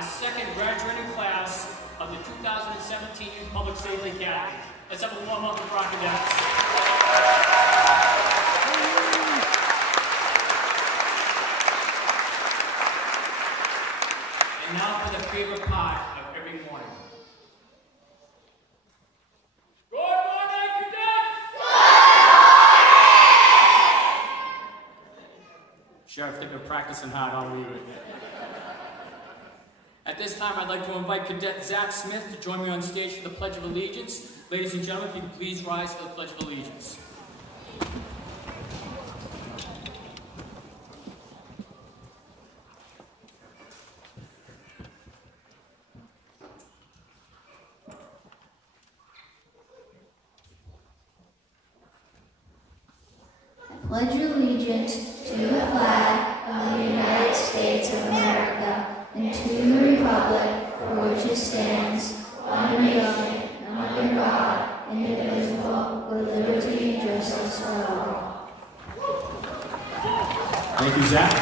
our second graduating class of the 2017 Youth Public Safety Academy. Let's have a warm welcome for our cadets. And now for the favorite part of every morning. Good morning, cadets! Sheriff, they've been practicing hard all week. At this time, I'd like to invite Cadet Zach Smith to join me on stage for the Pledge of Allegiance. Ladies and gentlemen, if you could please rise for the Pledge of Allegiance. I pledge allegiance to the flag of the United States of America and to the republic for which it stands, one nation, under God, indivisible, with liberty and justice for all. Thank you, Zach.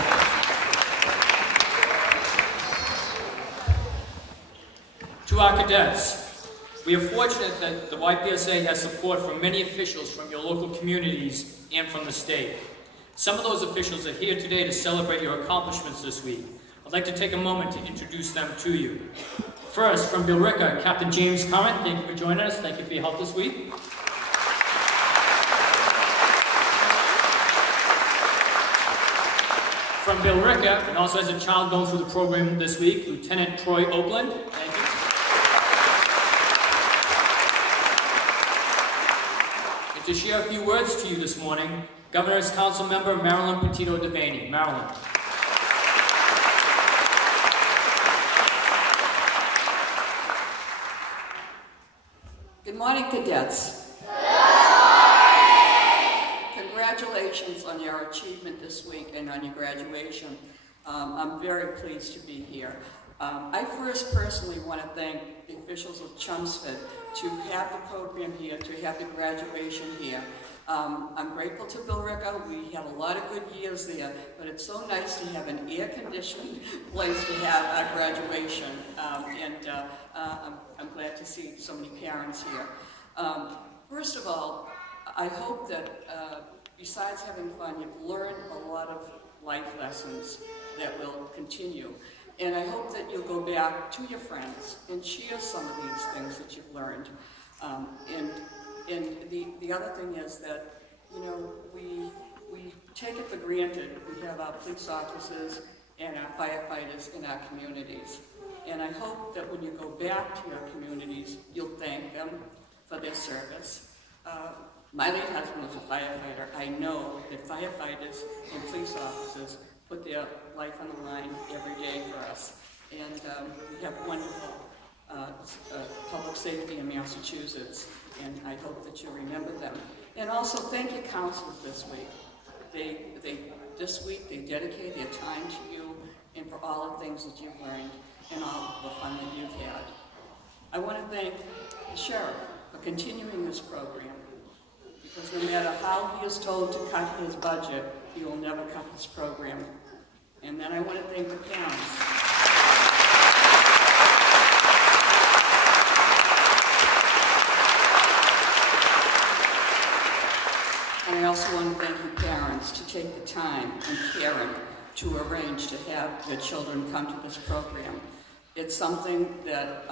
To our cadets, we are fortunate that the YPSA has support from many officials from your local communities and from the state. Some of those officials are here today to celebrate your accomplishments this week. I'd like to take a moment to introduce them to you. First, from Billerica, Captain James Curran, thank you for joining us. Thank you for your help this week. From Billerica, and also as a child going through the program this week, Lieutenant Troy Oakland, thank you. And to share a few words to you this morning, Governor's Council Member Marilyn Petito Devaney. Marilyn. Good morning, cadets. Congratulations on your achievement this week and on your graduation. I'm very pleased to be here. I first personally want to thank the officials of Chelmsford to have the program here, to have the graduation here. I'm grateful to Billerica. We had a lot of good years there, but it's so nice to have an air-conditioned place to have our graduation. I'm glad to see so many parents here. First of all, I hope that besides having fun, you've learned a lot of life lessons that will continue. And I hope that you'll go back to your friends and share some of these things that you've learned. And the other thing is that, you know, we take it for granted. We have our police officers and our firefighters in our communities. And I hope that when you go back to your communities, you'll thank them for their service. My late husband was a firefighter. I know that firefighters and police officers put their life on the line every day for us. And we have wonderful public safety in Massachusetts, and I hope that you'll remember them. And also thank your counselors this week. This week they dedicate their time to you and for all the things that you've learned and all the fun that you've had. I want to thank the sheriff for continuing this program, because no matter how he is told to cut his budget, he will never cut this program. And then I want to thank the parents. And I also want to thank you parents to take the time and caring to arrange to have their children come to this program. It's something that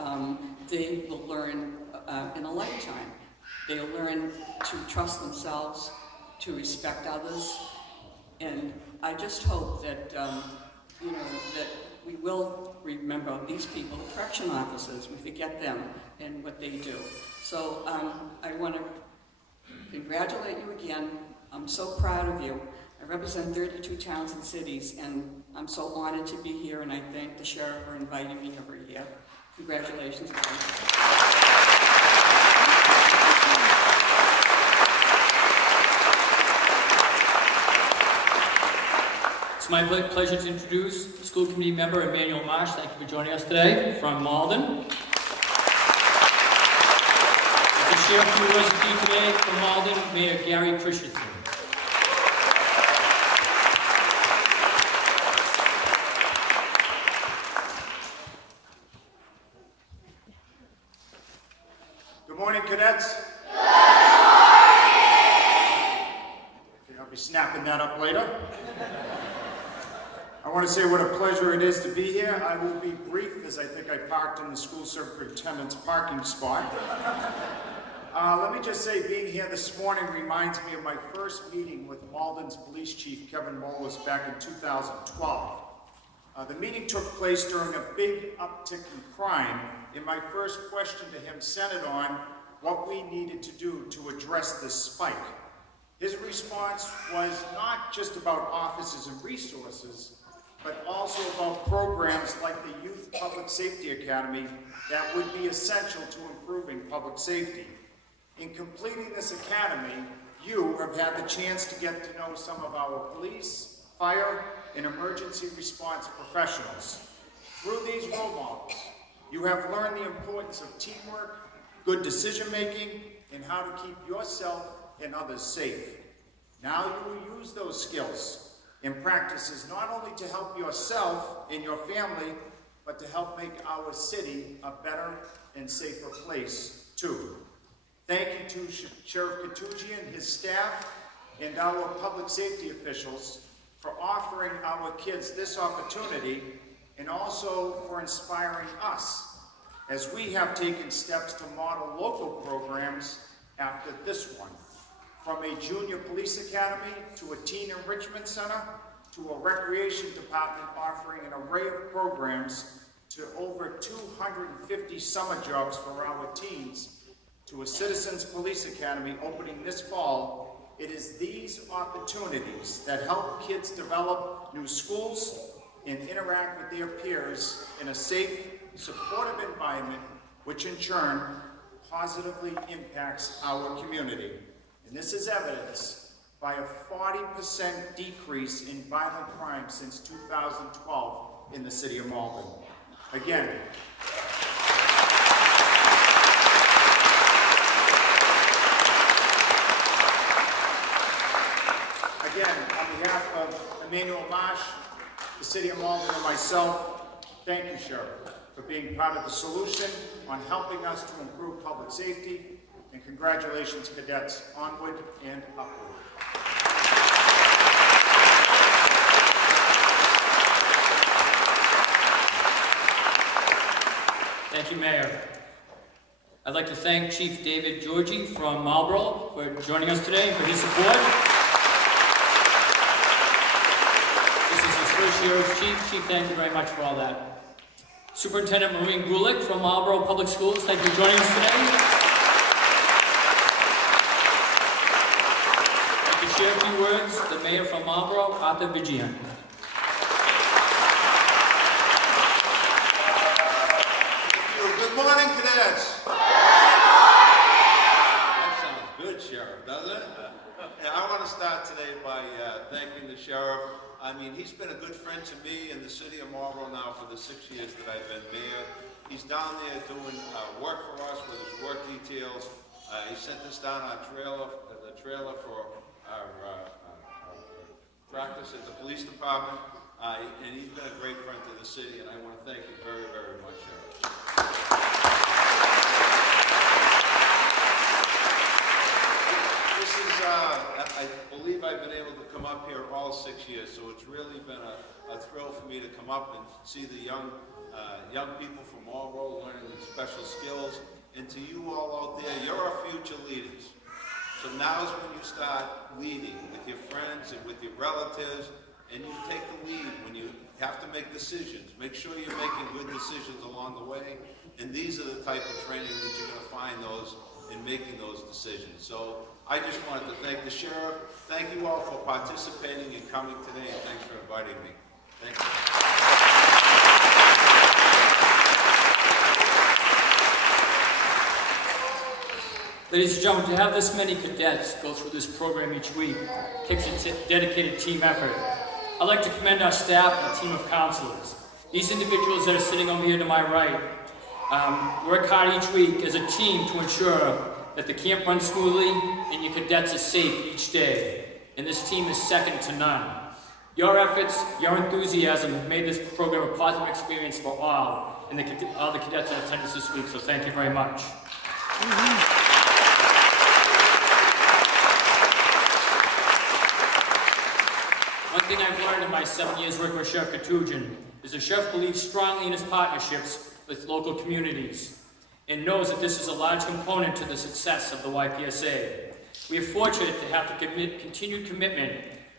they will learn in a lifetime. They'll learn to trust themselves, to respect others, and I just hope that, you know, that we will remember these people, the correction officers. We forget them and what they do. So I want to congratulate you again. I'm so proud of you. I represent 32 towns and cities, and I'm so honored to be here, and I thank the sheriff for inviting me every year. Congratulations again. It's my pleasure to introduce School Committee Member Emmanuel Marsh. Thank you for joining us today from Malden. To share a few words with you today from Malden, Mayor Gary Christenson. Good morning, cadets. Good morning. Okay, I'll be snapping that up later. I want to say what a pleasure it is to be here. I will be brief, as I think I parked in the school superintendent's parking spot. Let me just say, being here this morning reminds me of my first meeting with Malden's Police Chief, Kevin Moelis, back in 2012. The meeting took place during a big uptick in crime, and my first question to him centered on what we needed to do to address this spike. His response was not just about officers and resources, but also about programs like the Youth Public Safety Academy that would be essential to improving public safety. In completing this academy, you have had the chance to get to know some of our police, fire, and emergency response professionals. Through these role models, you have learned the importance of teamwork, good decision-making, and how to keep yourself and others safe. Now you will use those skills and practices not only to help yourself and your family, but to help make our city a better and safer place, too. Thank you to Sheriff Katucci and his staff and our public safety officials for offering our kids this opportunity and also for inspiring us as we have taken steps to model local programs after this one. From a junior police academy to a teen enrichment center to a recreation department offering an array of programs to over 250 summer jobs for our teens to a Citizens Police Academy opening this fall, it is these opportunities that help kids develop new skills and interact with their peers in a safe, supportive environment, which in turn positively impacts our community. And this is evidenced by a 40% decrease in violent crime since 2012 in the city of Malden. Again, on behalf of Emmanuel Marsh, the City of Malden, and myself, thank you, Sheriff, for being part of the solution on helping us to improve public safety, and congratulations, cadets, onward and upward. Thank you, Mayor. I'd like to thank Chief David Georgie from Marlborough for joining us today and for his support. First year as Chief, thank you very much for all that. Superintendent Maureen Gulick from Marlborough Public Schools, thank you for joining us today. To share a few words, the Mayor from Marlborough, Arthur Vigian. Thank you. Good morning, cadets. Good morning. That sounds good, Sheriff, doesn't it? Yeah, I want to start today by thanking the Sheriff. I mean, he's been a good friend to me in the city of Marlborough now for the 6 years that I've been mayor. He's down there doing work for us with his work details. He sent us down our the trailer for our practice at the police department. And he's been a great friend to the city, and I want to thank you very, very much, Sheriff. I believe I've been able to come up here all 6 years, so it's really been a thrill for me to come up and see the young people from Marlborough learning these special skills. And to you all out there, you're our future leaders. So now's when you start leading with your friends and with your relatives, and you take the lead when you have to make decisions. Make sure you're making good decisions along the way, and these are the type of training that you're going to find those in making those decisions. So I just wanted to thank the Sheriff. Thank you all for participating and coming today, and thanks for inviting me. Thank you. Ladies and gentlemen, to have this many cadets go through this program each week takes a dedicated team effort. I'd like to commend our staff and team of counselors. These individuals that are sitting over here to my right work hard each week as a team to ensure that the camp runs smoothly and your cadets are safe each day. And this team is second to none. Your efforts, your enthusiasm have made this program a positive experience for all, and all the cadets in attendance this week, so thank you very much. One thing I've learned in my 7 years working with Sheriff Katugin is the Sheriff believes strongly in his partnerships with local communities and knows that this is a large component to the success of the YPSA. We are fortunate to have the continued commitment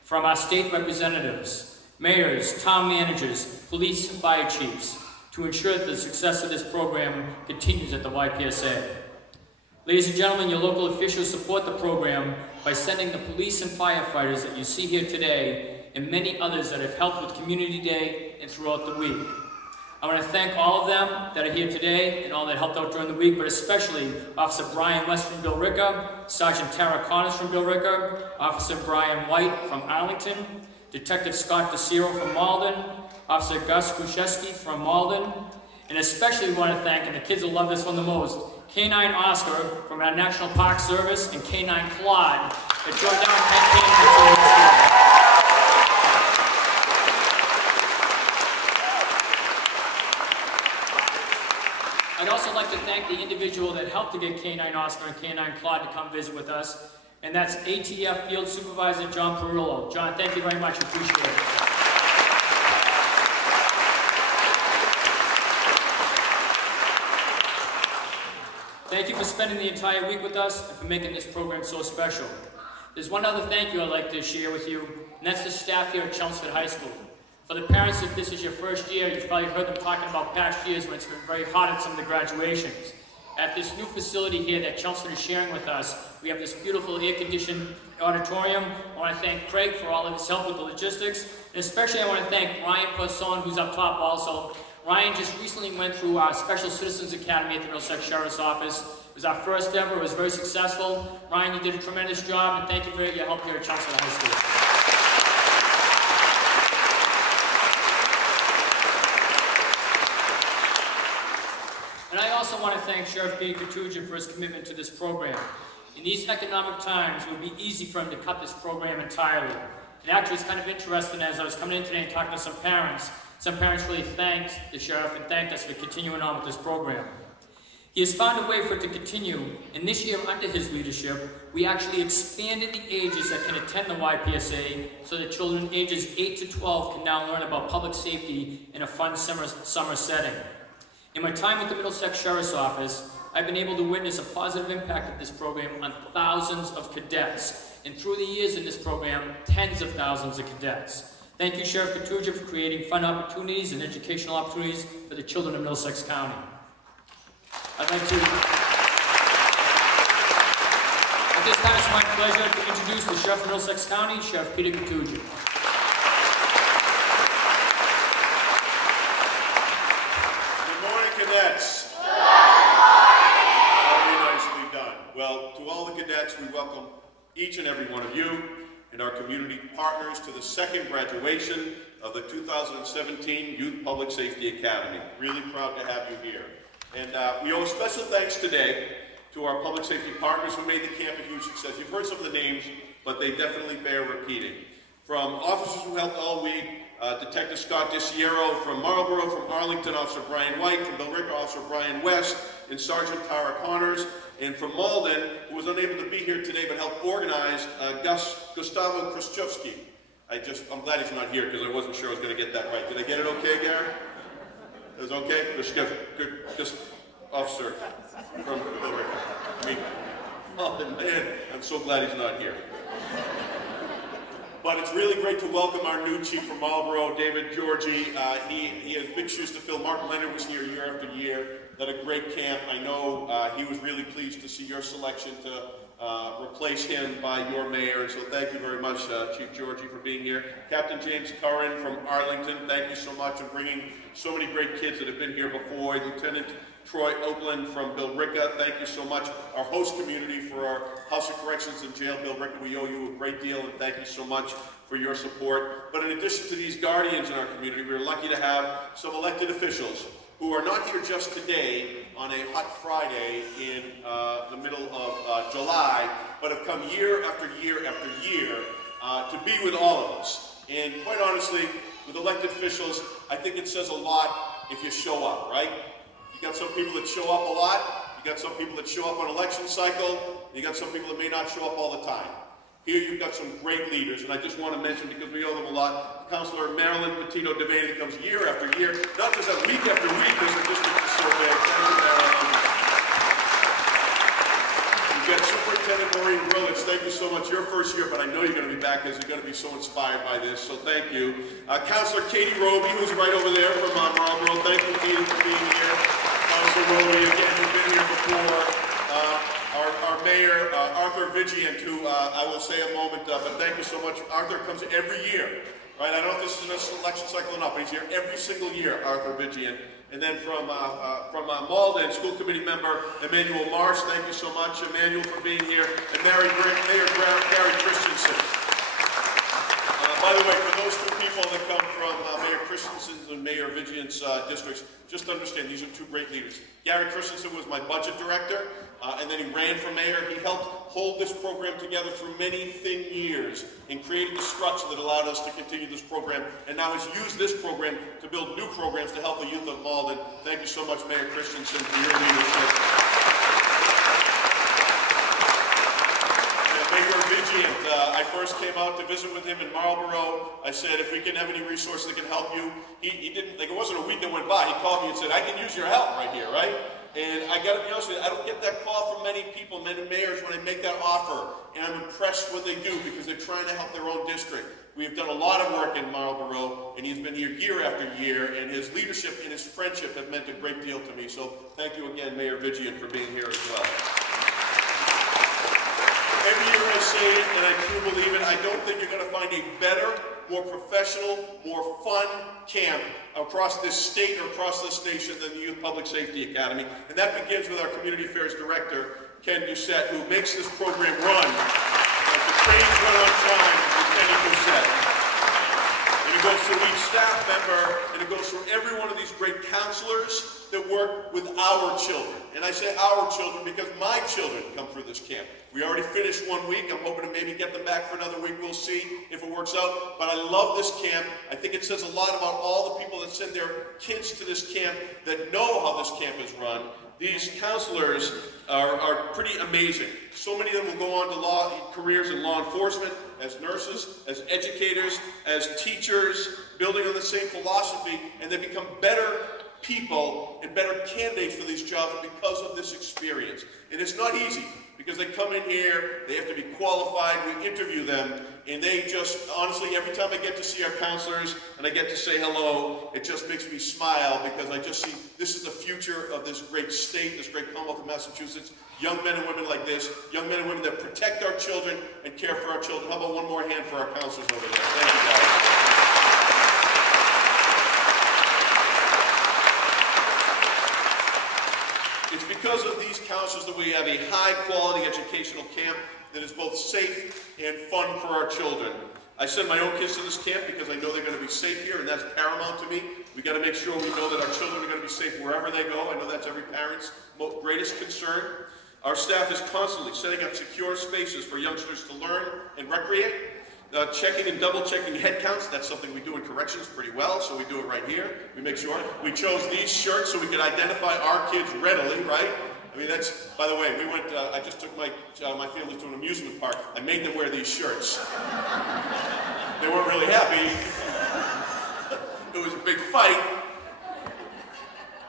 from our state representatives, mayors, town managers, police and fire chiefs to ensure that the success of this program continues at the YPSA. Ladies and gentlemen, your local officials support the program by sending the police and firefighters that you see here today and many others that have helped with Community Day and throughout the week. I want to thank all of them that are here today and all that helped out during the week, but especially Officer Brian West from Billerica, Sergeant Tara Connors from Billerica, Officer Brian White from Arlington, Detective Scott DeCiro from Malden, Officer Gus Kucheski from Malden, and especially want to thank, and the kids will love this one the most, K9 Oscar from our National Park Service and K9 Claude that joined our campaign. I'd also like to thank the individual that helped to get K9 Oscar and K9 Claude to come visit with us, and that's ATF Field Supervisor John Perillo. John, thank you very much. Appreciate it. Thank you for spending the entire week with us and for making this program so special. There's one other thank you I'd like to share with you, and that's the staff here at Chelmsford High School. For the parents, if this is your first year, you've probably heard them talking about past years when it's been very hot at some of the graduations. At this new facility here that Chelmsford is sharing with us, we have this beautiful air-conditioned auditorium. I want to thank Craig for all of his help with the logistics, and especially I want to thank Ryan Posson, who's up top also. Ryan just recently went through our Special Citizens Academy at the Middlesex Sheriff's Office. It was our first ever. It was very successful. Ryan, you did a tremendous job, and thank you for your help here at Chelmsford High School. And I also want to thank Sheriff B. Katugin for his commitment to this program. In these economic times, it would be easy for him to cut this program entirely. And actually, it's kind of interesting, as I was coming in today and talking to some parents really thanked the Sheriff and thanked us for continuing on with this program. He has found a way for it to continue, and this year, under his leadership, we actually expanded the ages that can attend the YPSA so that children ages 8 to 12 can now learn about public safety in a fun summer setting. In my time with the Middlesex Sheriff's Office, I've been able to witness a positive impact of this program on thousands of cadets, and through the years in this program, tens of thousands of cadets. Thank you, Sheriff Katugin, for creating fun opportunities and educational opportunities for the children of Middlesex County. I'd like to, at this time, it's my pleasure to introduce the Sheriff of Middlesex County, Sheriff Peter Katugin. Cadets. Good morning. Very nicely done. Well, to all the cadets, we welcome each and every one of you and our community partners to the second graduation of the 2017 Youth Public Safety Academy. Really proud to have you here. And we owe special thanks today to our public safety partners who made the camp a huge success. You've heard some of the names, but they definitely bear repeating. From officers who helped all week, Detective Scott DeCiro from Marlborough, from Arlington, Officer Brian White, from Billerica, Officer Brian West, and Sergeant Tara Connors, and from Malden, who was unable to be here today but helped organize, Gustavo Krzyzewski. I'm glad he's not here because I wasn't sure I was going to get that right. Did I get it okay, Gary? It was okay? Good officer from Billerica. Oh man, I'm so glad he's not here. But it's really great to welcome our new chief from Marlborough, David Georgie. He has big shoes to fill. Mark Leonard was here year after year, did a great camp. I know he was really pleased to see your selection to replace him by your mayor. And so thank you very much, Chief Georgie, for being here. Captain James Curran from Arlington, thank you so much for bringing so many great kids that have been here before. Lieutenant Troy Oakland from Billerica, thank you so much. Our host community for our House of Corrections and Jail, Billerica, we owe you a great deal, and thank you so much for your support. But in addition to these guardians in our community, we're lucky to have some elected officials who are not here just today on a hot Friday in the middle of July, but have come year after year after year to be with all of us. And quite honestly, with elected officials, I think it says a lot if you show up, right? You got some people that show up a lot, You got some people that show up on election cycle, and you got some people that may not show up all the time. Here you've got some great leaders, and I just want to mention, because we owe them a lot, Councilor Marilyn Petito DeVay, that comes year after year, not just that week after week, because the district is so big. Thank you, Marilyn. You've got Superintendent Maureen Brillich. Thank you so much. Your first year, but I know you're going to be back because you're going to be so inspired by this, so thank you. Councilor Katie Roby, who's right over there from Marlboro. Thank you, Katie, for being here. Councilor Roby, again, who's been here before. Our mayor, Arthur Vigilant, who I will say a moment, but thank you so much. Arthur comes every year, right? I don't know if this is an election cycle or not, but he's here every single year, Arthur Vigilant. And then from Malden, school committee member Emmanuel Marsh, thank you so much, Emmanuel, for being here. And Mayor Gary Christenson. By the way, for those two people that come from Mayor Christenson's and Mayor Vigilant's districts, just understand these are two great leaders. Gary Christenson was my budget director, and then he ran for mayor. He helped hold this program together through many thin years and created the structure that allowed us to continue this program, and now has used this program to build new programs to help the youth of Malden. Thank you so much, Mayor Christenson, for your leadership. Mayor Vigilant, I first came out to visit with him in Marlboro. I said, if we can have any resources that can help you. He didn't, like, it wasn't a week that went by. He called me and said, I can use your help right here, right? And I got to be honest with you, I don't get that call from many people, many mayors, when I make that offer. And I'm impressed what they do because they're trying to help their own district. We have done a lot of work in Marlboro, and he's been here year after year, and his leadership and his friendship have meant a great deal to me. So thank you again, Mayor Vigilant, for being here as well. Every year I say it, and I truly believe it, I don't think you're going to find a better, more professional, more fun camp across this state or across this nation than the Youth Public Safety Academy. And that begins with our Community Affairs Director, Ken Doucette, who makes this program run. The trains run on time with Kenny Doucette. And it goes through each staff member, and it goes through every one of these great counselors that work with our children. And I say our children because my children come through this camp. We already finished 1 week. I'm hoping to maybe get them back for another week. We'll see if it works out. But I love this camp. I think it says a lot about all the people that send their kids to this camp that know how this camp is run. These counselors are pretty amazing. So many of them will go on to careers in law enforcement, as nurses, as educators, as teachers, building on the same philosophy, and they become better people and better candidates for these jobs because of this experience. And it's not easy because they come in here, they have to be qualified, we interview them, and they just, honestly, every time I get to see our counselors and I get to say hello, it just makes me smile because I just see this is the future of this great state, this great Commonwealth of Massachusetts. Young men and women like this, young men and women that protect our children and care for our children. How about one more hand for our counselors over there? Thank you, guys. It's because of these counselors that we have a high-quality educational camp that is both safe and fun for our children. I send my own kids to this camp because I know they're going to be safe here, and that's paramount to me. We've got to make sure we know that our children are going to be safe wherever they go. I know that's every parent's greatest concern. Our staff is constantly setting up secure spaces for youngsters to learn and recreate. Checking and double-checking head counts, that's something we do in corrections pretty well, so we do it right here. We make sure. We chose these shirts so we could identify our kids readily, right? I mean, that's, by the way, we went, I just took my family to an amusement park. I made them wear these shirts. They weren't really happy. It was a big fight.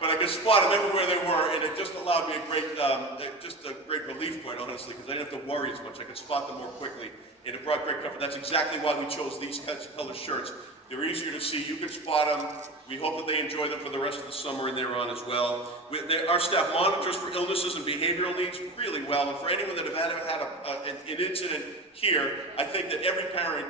But I could spot them everywhere they were, and it just allowed me a great relief point, honestly, because I didn't have to worry as much. I could spot them more quickly, and it brought great comfort. That's exactly why we chose these color shirts. They're easier to see. You can spot them. We hope that they enjoy them for the rest of the summer and thereon as well. Our staff monitors for illnesses and behavioral needs really well, and for anyone that have had an incident here, I think that every parent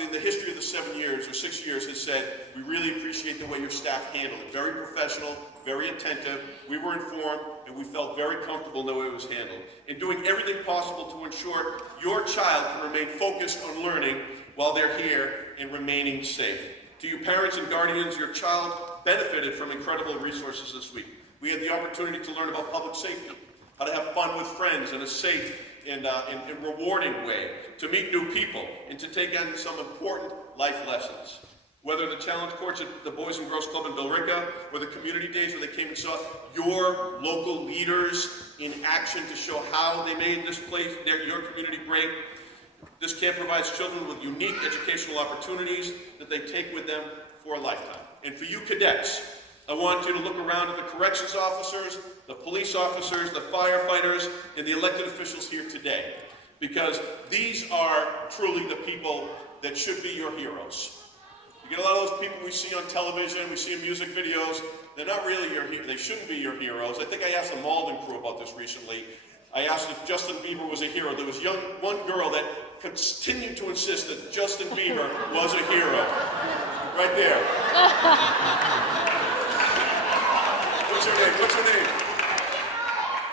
in the history of the 7 years or 6 years has said, we really appreciate the way your staff handled it. Very professional, very attentive. We were informed, and we felt very comfortable in the way it was handled. In doing everything possible to ensure your child can remain focused on learning while they're here and remaining safe. To you parents and guardians, your child benefited from incredible resources this week. We had the opportunity to learn about public safety, how to have fun with friends in a safe and rewarding way, to meet new people, and to take on some important life lessons. Whether the challenge courts at the Boys and Girls Club in Billerica, or the community days where they came and saw your local leaders in action to show how they made this place, your community great. This camp provides children with unique educational opportunities that they take with them for a lifetime. And for you cadets, I want you to look around at the corrections officers, the police officers, the firefighters, and the elected officials here today. Because these are truly the people that should be your heroes. You get a lot of those people we see on television, we see in music videos. They're not really your heroes. They shouldn't be your heroes. I think I asked the Malden crew about this recently. I asked if Justin Bieber was a hero. There was one girl that continued to insist that Justin Bieber was a hero. Right there. What's her name? What's her name?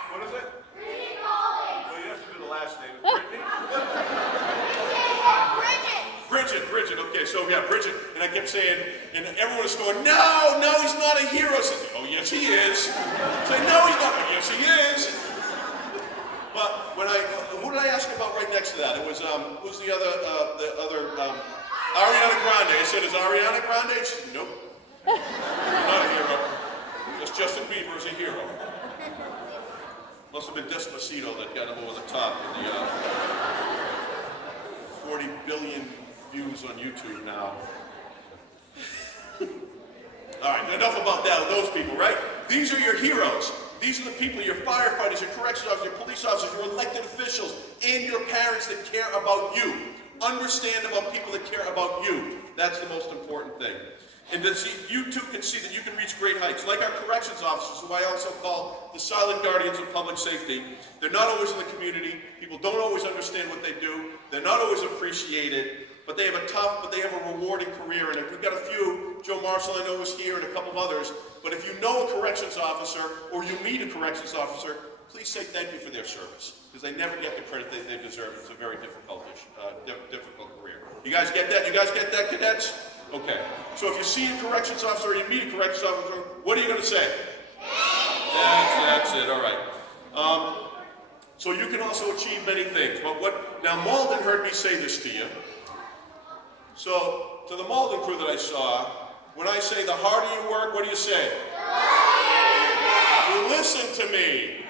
What is it? Brittany Collins. Well, you have to do the last name. Brittany? Bridget. Okay, so yeah, Bridget. And I kept saying, and everyone was going, no, he's not a hero. I said, oh, yes, he is. Say, no, he's not. Yes, he is. But when who did I ask about right next to that? It was, who's the other, Ariana Grande. I said, is Ariana Grande? She said, nope. Not a hero. Just Justin Bieber is a hero. Must have been Despacito that got him over the top in the 40 billion views on YouTube now. All right, enough about that, those people, right? These are your heroes. These are the people, your firefighters, your corrections officers, your police officers, your elected officials, and your parents that care about you. Understand about people that care about you. That's the most important thing. And that you too can see that you can reach great heights. Like our corrections officers, who I also call the silent guardians of public safety. They're not always in the community. People don't always understand what they do. They're not always appreciated. But they have a tough, but they have a rewarding career. And we've got a few, Joe Marshall I know is here, and a couple of others. But if you know a corrections officer, or you meet a corrections officer, please say thank you for their service. Because they never get the credit they deserve. It's a very difficult career. You guys get that? You guys get that, cadets? Okay. So if you see a corrections officer, or you meet a corrections officer, what are you going to say? That's it. All right. So you can also achieve many things. But now Malden heard me say this to you. So to the Malden crew that I saw, when I say the harder you work, what do you say? You listen to me.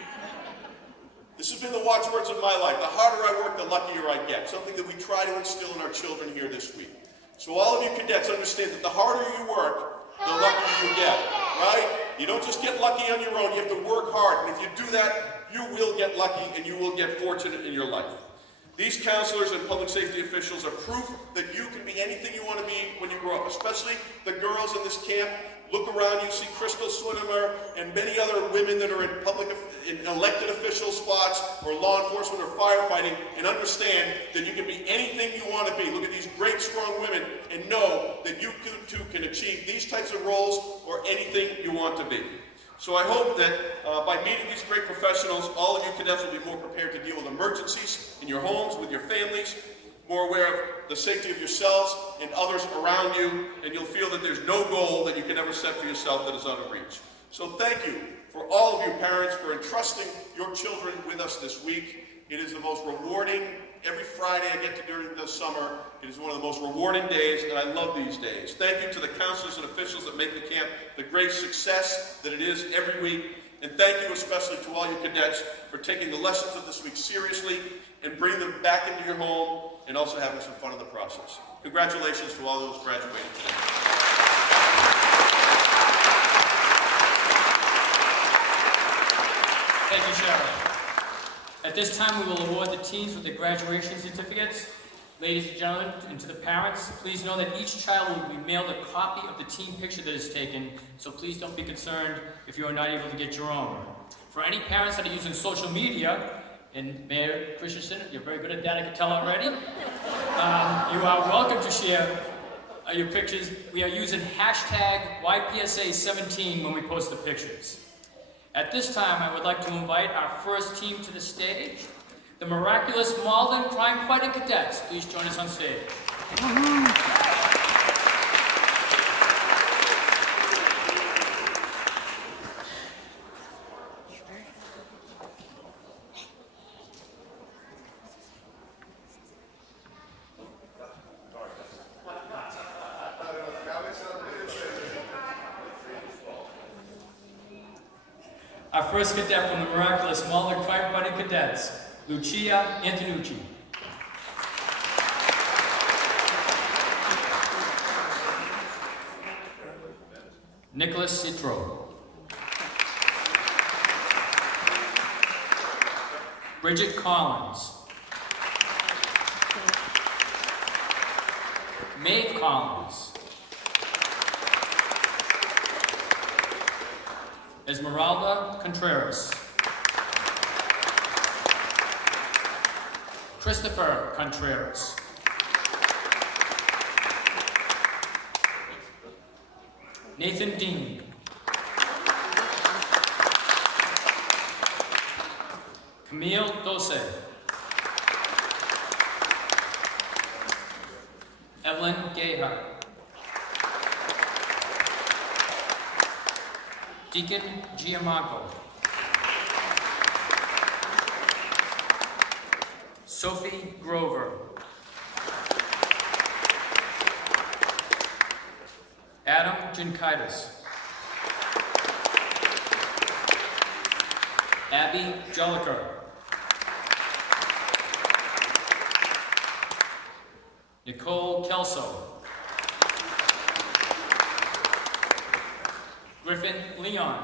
This has been the watchwords of my life. The harder I work, the luckier I get. Something that we try to instill in our children here this week. So all of you cadets understand that the harder you work, the luckier you get, right? You don't just get lucky on your own. You have to work hard. And if you do that, you will get lucky and you will get fortunate in your life. These counselors and public safety officials are proof that you can be anything you want to be when you grow up, especially the girls in this camp. Look around, you see Crystal Swinimer and many other women that are in elected official spots or law enforcement or firefighting, and understand that you can be anything you want to be. Look at these great, strong women and know that you too can achieve these types of roles or anything you want to be. So I hope that by meeting these great professionals, all of you cadets will be more prepared to deal with emergencies in your homes, with your families, more aware of the safety of yourselves and others around you, and you'll feel that there's no goal that you can ever set for yourself that is out of reach. So thank you for all of you parents for entrusting your children with us this week. It is the most rewarding. Every Friday I get to during the summer, it is one of the most rewarding days, and I love these days. Thank you to the counselors and officials that make the camp the great success that it is every week. And thank you especially to all you cadets for taking the lessons of this week seriously and bringing them back into your home and also having some fun in the process. Congratulations to all those graduating today. Thank you, Sharon. At this time, we will award the teams with their graduation certificates. Ladies and gentlemen, and to the parents, please know that each child will be mailed a copy of the team picture that is taken, so please don't be concerned if you are not able to get your own. For any parents that are using social media, and Mayor Christenson, you're very good at that, I can tell already, you are welcome to share your pictures. We are using hashtag YPSA17 when we post the pictures. At this time, I would like to invite our first team to the stage, the miraculous Malden Crime Fighting Cadets. Please join us on stage. first cadet from the miraculous Malden Crime Fighting Cadets, Lucia Antonucci. Nicholas Citro. Bridget Collins. Maeve Collins. Esmeralda Contreras. Christopher Contreras. Nathan Dean. Camille Dose. Evelyn Gayhart. Deacon Giamacco. Sophie Grover. Adam Ginkaitis. Abby Jelliker. Nicole Kelso. Griffin Leon.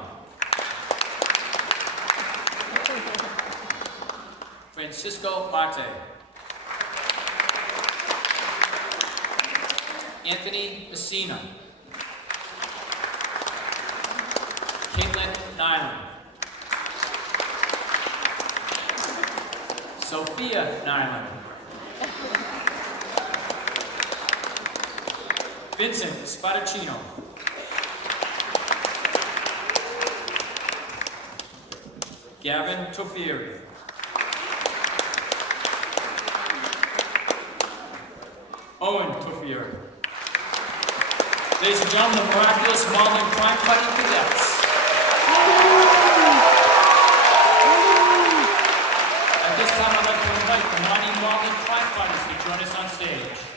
Francisco Mate. Anthony Messina. Caitlin Nyland. Sophia Nyland. Vincent Spadacino. Gavin Tofieri. Owen Tofieri. Ladies and gentlemen, the miraculous Malden Crime Fighting Cadets. At this time, I'd like to invite the mighty Malden Crime Fighters to join us on stage.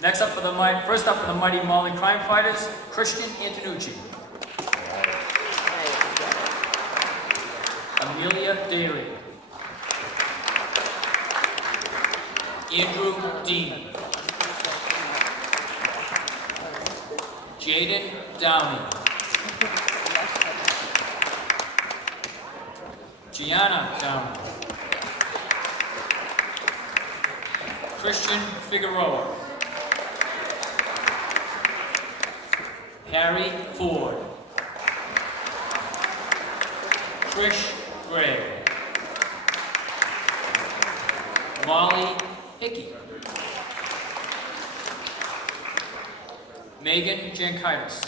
Next up for the first up for the mighty Malden Crime Fighters, Christian Antonucci. Amelia Daly. Andrew Dean. Jaden Downey. Gianna Downey. Christian Figueroa. Harry Ford. Trish Gray. Molly Hickey. Megan Jankaitis.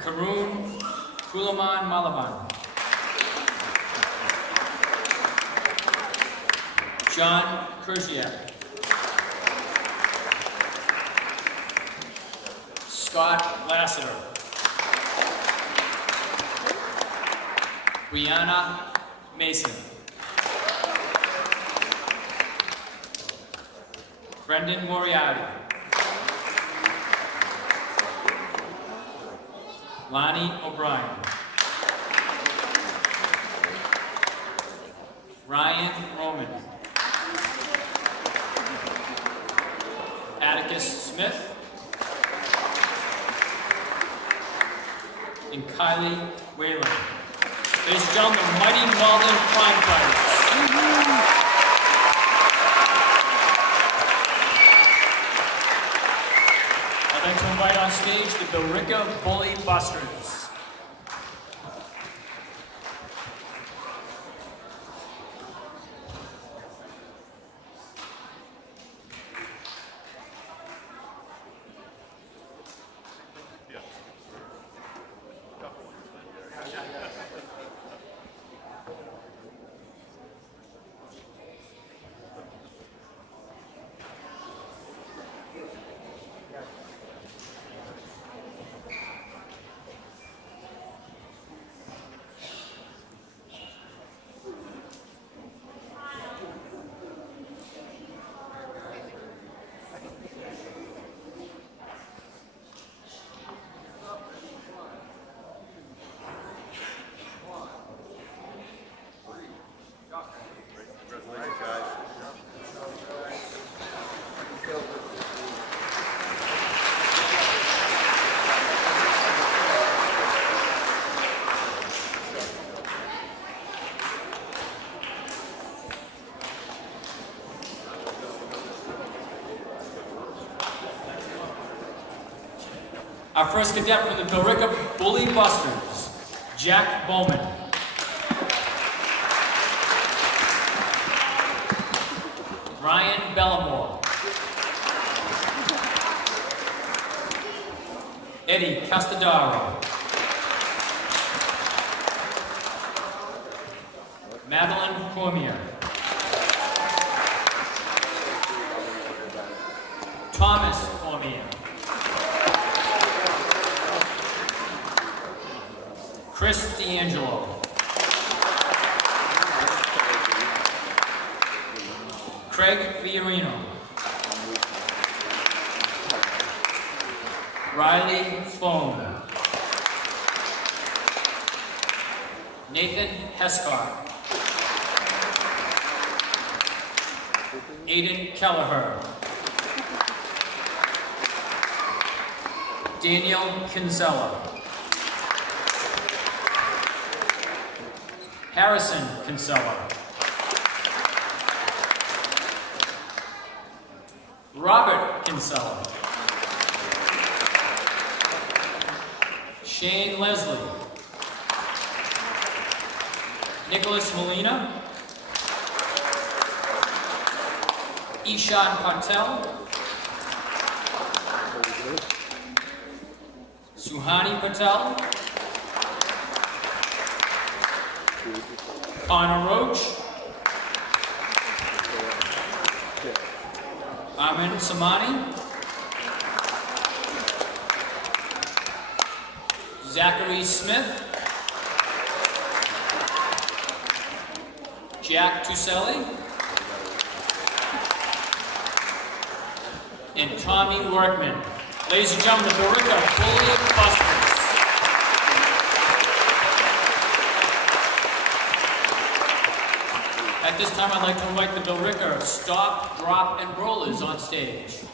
Karun Kulaman Malaban. John Kersiak. Scott Lassiter. Brianna Mason. Brendan Moriarty. Lonnie O'Brien. Ryan Roman. Atticus Smith. And Kylie Whalen. Ladies and gentlemen, the mighty Malden crime fighters. I'd like to invite on stage the Billerica Bully Busters. Our first cadet from the Billerica Bully Busters, Jack Bowman. Ryan Bellamore. Eddie Castadaro. Madeline Cormier. Thomas Cormier. Chris D'Angelo. Craig Fiorino. Riley Sloan. Nathan Hescar. Aiden Kelleher. Daniel Kinsella. Harrison Kinsella. Robert Kinsella. Shane Leslie. Nicholas Molina. Ishan Patel. Suhani Patel. Connor Roach. Armin Samani. Zachary Smith. Jack Tuselli. And Tommy Workman. Ladies and gentlemen, the Billerica Bully Busters. At this time, I'd like to invite the Billerica Stop, Drop, and Rollers on stage.